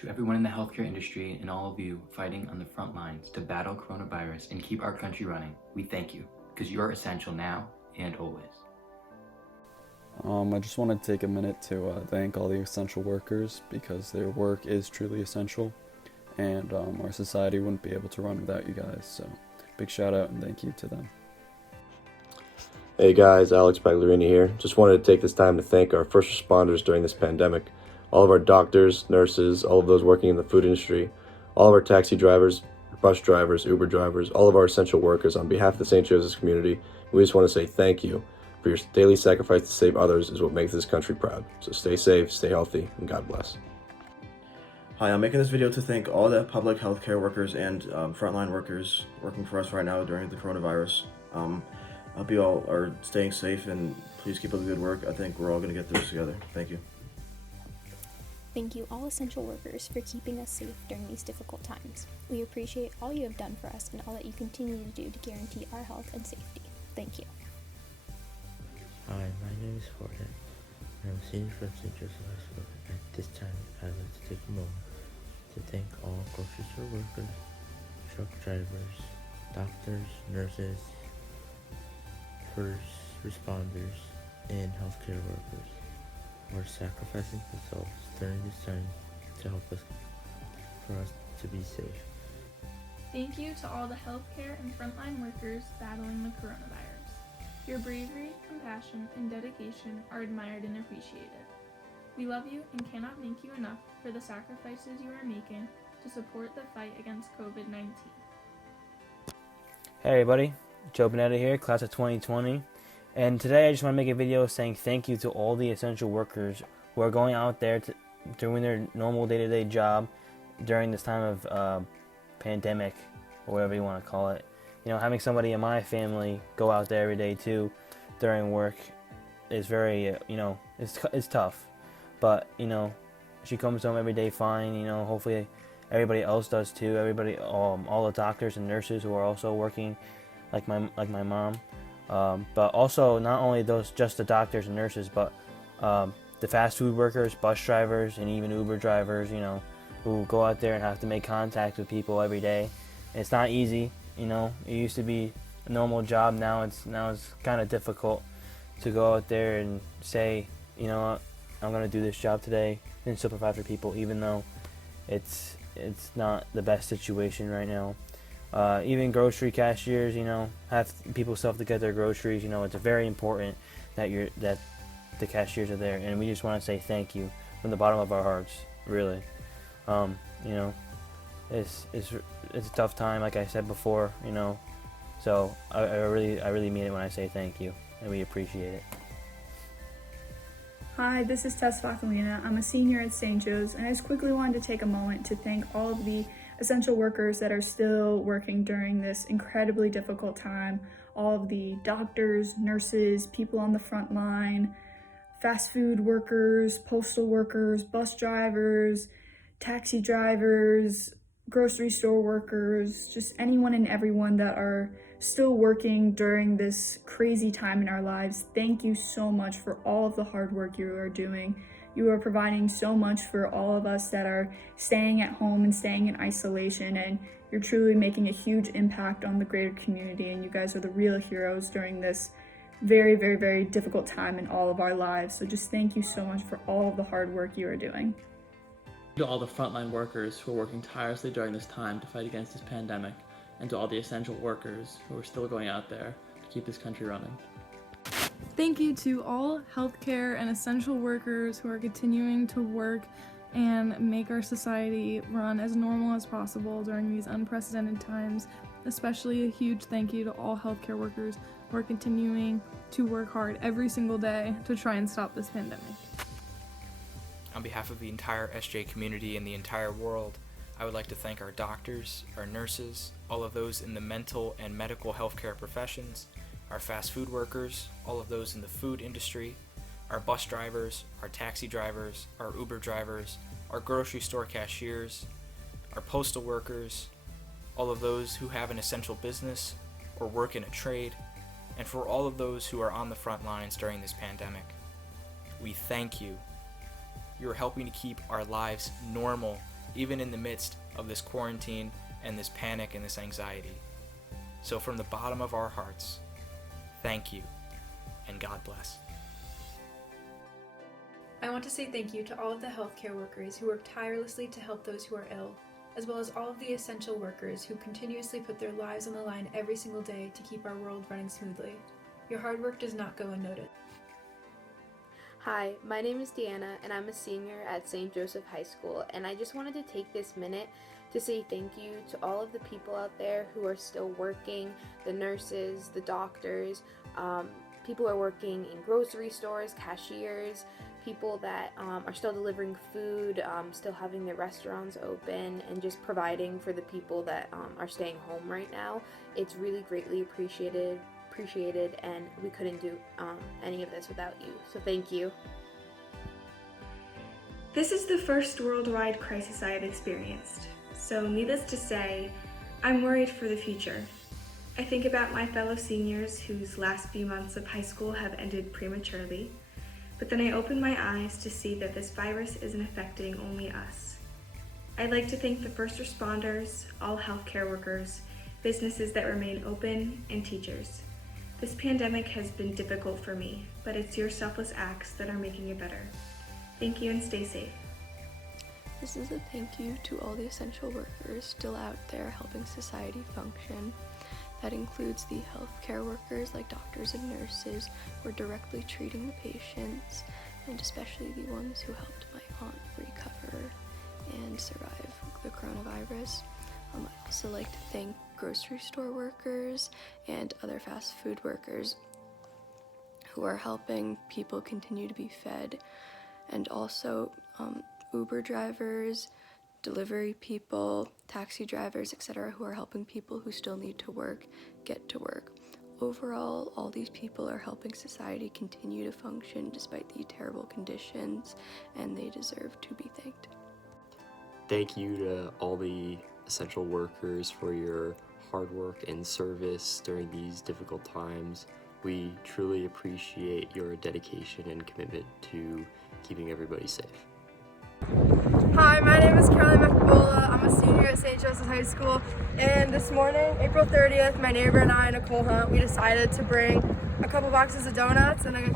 To everyone in the healthcare industry and all of you fighting on the front lines to battle coronavirus and keep our country running, we thank you, because you are essential now and always. I just want to take a minute to thank all the essential workers because their work is truly essential, and our society wouldn't be able to run without you guys. So, big shout out and thank you to them. Hey guys, Alex Pagliarini here. Just wanted to take this time to thank our first responders during this pandemic. All of our doctors, nurses, all of those working in the food industry, all of our taxi drivers, bus drivers, Uber drivers, all of our essential workers. On behalf of the St. Joseph's community, we just want to say thank you for your daily sacrifice to save others is what makes this country proud. So stay safe, stay healthy, and God bless. Hi, I'm making this video to thank all the public healthcare workers and frontline workers working for us right now during the coronavirus. I hope you all are staying safe and please keep up the good work. I think we're all going to get through this together. Thank you. Thank you all essential workers for keeping us safe during these difficult times. We appreciate all you have done for us and all that you continue to do to guarantee our health and safety. Thank you. Hi, my name is Jordan, and I'm a senior from St. Joseph High School. At this time, I'd like to take a moment to thank all grocery store workers, truck drivers, doctors, nurses, first responders, and healthcare workers who are sacrificing themselves during this time to help us, for us to be safe. Thank you to all the healthcare and frontline workers battling the coronavirus. Your bravery, compassion, and dedication are admired and appreciated. We love you and cannot thank you enough for the sacrifices you are making to support the fight against COVID-19. Hey everybody, Joe Bonetta here, class of 2020, and today I just want to make a video saying thank you to all the essential workers who are going out there doing their normal day-to-day job during this time of pandemic, or whatever you want to call it. You know, having somebody in my family go out there every day too during work is very, it's tough. But, she comes home every day fine, hopefully everybody else does too. Everybody, all the doctors and nurses who are also working like my mom. But also not only just the doctors and nurses, but the fast food workers, bus drivers, and even Uber drivers, who go out there and have to make contact with people every day. It's not easy, it used to be a normal job. Now it's kind of difficult to go out there and say, I'm going to do this job today and still provide for people, even though it's not the best situation right now. Even grocery cashiers, have people still have to get their groceries. It's very important that the cashiers are there, and we just want to say thank you from the bottom of our hearts, really. It's a tough time, like I said before, so I really mean it when I say thank you, and we appreciate it. Hi, this is Tess Facalina. I'm a senior at St. Joe's, and I just quickly wanted to take a moment to thank all of the essential workers that are still working during this incredibly difficult time. All of the doctors, nurses, people on the front line, fast food workers, postal workers, bus drivers, taxi drivers, grocery store workers, just anyone and everyone that are still working during this crazy time in our lives. Thank you so much for all of the hard work you are doing. You are providing so much for all of us that are staying at home and staying in isolation, and you're truly making a huge impact on the greater community, and you guys are the real heroes during this very, very, very difficult time in all of our lives. So just thank you so much for all of the hard work you are doing. To all the frontline workers who are working tirelessly during this time to fight against this pandemic, and to all the essential workers who are still going out there to keep this country running. Thank you to all healthcare and essential workers who are continuing to work and make our society run as normal as possible during these unprecedented times. Especially a huge thank you to all healthcare workers who are continuing to work hard every single day to try and stop this pandemic. On behalf of the entire SJ community and the entire world, I would like to thank our doctors, our nurses, all of those in the mental and medical healthcare professions, our fast food workers, all of those in the food industry, our bus drivers, our taxi drivers, our Uber drivers, our grocery store cashiers, our postal workers, all of those who have an essential business or work in a trade, and for all of those who are on the front lines during this pandemic. We thank you. You are helping to keep our lives normal even in the midst of this quarantine and this panic and this anxiety. So from the bottom of our hearts, thank you, and God bless. I want to say thank you to all of the healthcare workers who work tirelessly to help those who are ill, as well as all of the essential workers who continuously put their lives on the line every single day to keep our world running smoothly. Your hard work does not go unnoticed. Hi, my name is Deanna, and I'm a senior at St. Joseph High School, and I just wanted to take this minute to say thank you to all of the people out there who are still working, the nurses, the doctors, people who are working in grocery stores, cashiers, people that are still delivering food, still having their restaurants open, and just providing for the people that are staying home right now. It's really greatly appreciated, and we couldn't do any of this without you, so thank you. This is the first worldwide crisis I have experienced, so needless to say, I'm worried for the future. I think about my fellow seniors whose last few months of high school have ended prematurely, but then I open my eyes to see that this virus isn't affecting only us. I'd like to thank the first responders, all healthcare workers, businesses that remain open, and teachers. This pandemic has been difficult for me, but it's your selfless acts that are making it better. Thank you and stay safe. This is a thank you to all the essential workers still out there helping society function. That includes the healthcare workers like doctors and nurses who are directly treating the patients, and especially the ones who helped my aunt recover and survive the coronavirus. I'd also like to thank grocery store workers and other fast food workers who are helping people continue to be fed, and also Uber drivers, delivery people, taxi drivers, etc., who are helping people who still need to work get to work. Overall, all these people are helping society continue to function despite the terrible conditions, and they deserve to be thanked. Thank you to all the essential workers for your hard work and service during these difficult times. We truly appreciate your dedication and commitment to keeping everybody safe. Hi, my name is Caroline McBola. I'm a senior at St. Joseph High School, and this morning, April 30th, my neighbor and I, Nicole Hunt, we decided to bring a couple boxes of donuts and a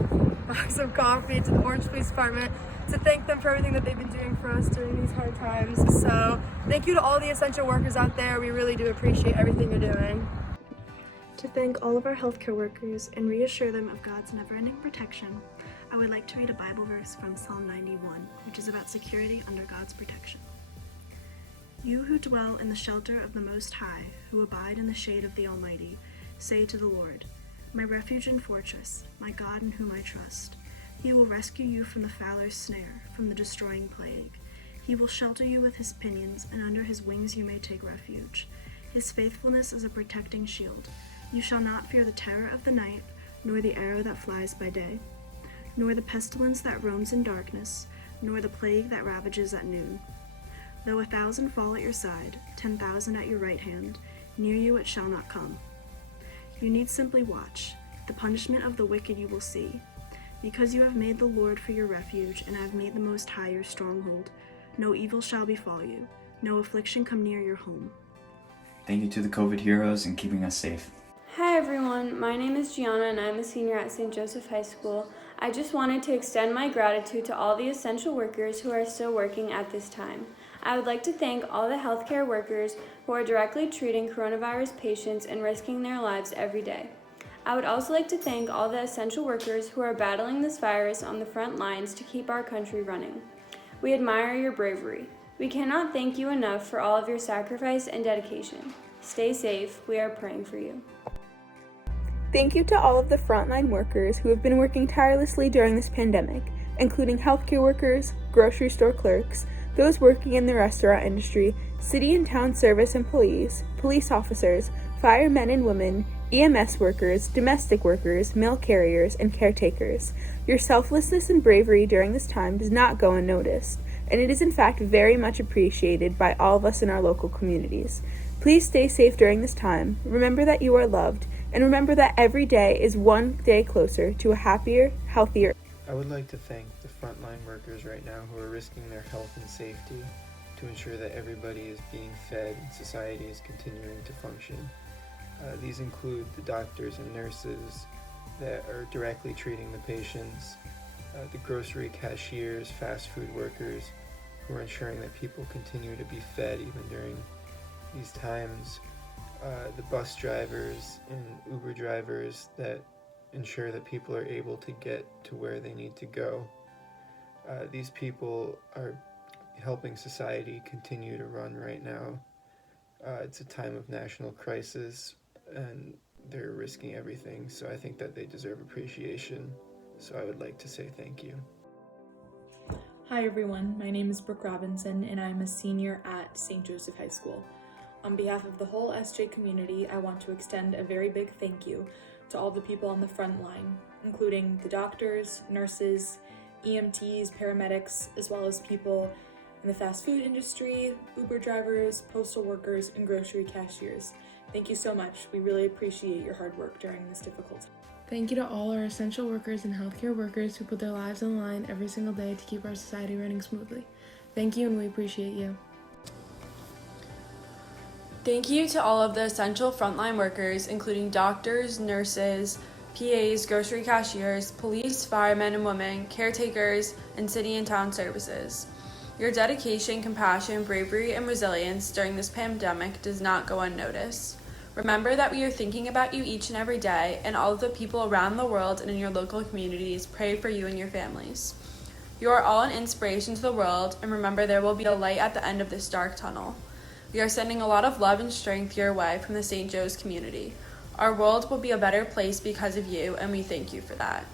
box of coffee to the Orange Police Department to thank them for everything that they've been doing for us during these hard times. So thank you to all the essential workers out there. We really do appreciate everything you're doing. To thank all of our healthcare workers and reassure them of God's never-ending protection, I would like to read a Bible verse from Psalm 91, which is about security under God's protection. You who dwell in the shelter of the Most High, who abide in the shade of the Almighty, say to the Lord, my refuge and fortress, my God in whom I trust. He will rescue you from the fowler's snare, from the destroying plague. He will shelter you with his pinions, and under his wings you may take refuge. His faithfulness is a protecting shield. You shall not fear the terror of the night, nor the arrow that flies by day, nor the pestilence that roams in darkness, nor the plague that ravages at noon. Though 1,000 fall at your side, 10,000 at your right hand, near you it shall not come. You need simply watch. The punishment of the wicked you will see. Because you have made the Lord for your refuge, and have made the Most High your stronghold, no evil shall befall you, no affliction come near your home. Thank you to the COVID heroes in keeping us safe. Hi everyone, my name is Gianna and I'm a senior at St. Joseph High School. I just wanted to extend my gratitude to all the essential workers who are still working at this time. I would like to thank all the healthcare workers who are directly treating coronavirus patients and risking their lives every day. I would also like to thank all the essential workers who are battling this virus on the front lines to keep our country running. We admire your bravery. We cannot thank you enough for all of your sacrifice and dedication. Stay safe. We are praying for you. Thank you to all of the frontline workers who have been working tirelessly during this pandemic, including healthcare workers, grocery store clerks, those working in the restaurant industry, city and town service employees, police officers, firemen and women, EMS workers, domestic workers, mail carriers, and caretakers. Your selflessness and bravery during this time does not go unnoticed, and it is in fact very much appreciated by all of us in our local communities. Please stay safe during this time, remember that you are loved, and remember that every day is one day closer to a happier, healthier. I would like to thank the frontline workers right now who are risking their health and safety to ensure that everybody is being fed and society is continuing to function. These include the doctors and nurses that are directly treating the patients, the grocery cashiers, fast food workers who are ensuring that people continue to be fed even during these times, the bus drivers and Uber drivers that ensure that people are able to get to where they need to go. These people are helping society continue to run right now. It's a time of national crisis and they're risking everything, so I think that they deserve appreciation. So I would like to say thank you. Hi everyone, my name is Brooke Robinson and I'm a senior at St. Joseph High School. On behalf of the whole SJ community, I want to extend a very big thank you to all the people on the front line, including the doctors, nurses, EMTs, paramedics, as well as people in the fast food industry, Uber drivers, postal workers, and grocery cashiers. Thank you so much. We really appreciate your hard work during this difficult time. Thank you to all our essential workers and healthcare workers who put their lives on the line every single day to keep our society running smoothly. Thank you, and we appreciate you. Thank you to all of the essential frontline workers, including doctors, nurses, PAs, grocery cashiers, police, firemen and women, caretakers, and city and town services. Your dedication, compassion, bravery, and resilience during this pandemic does not go unnoticed. Remember that we are thinking about you each and every day, and all of the people around the world and in your local communities pray for you and your families. You are all an inspiration to the world, and remember there will be a light at the end of this dark tunnel. We are sending a lot of love and strength your way from the St. Joe's community. Our world will be a better place because of you, and we thank you for that.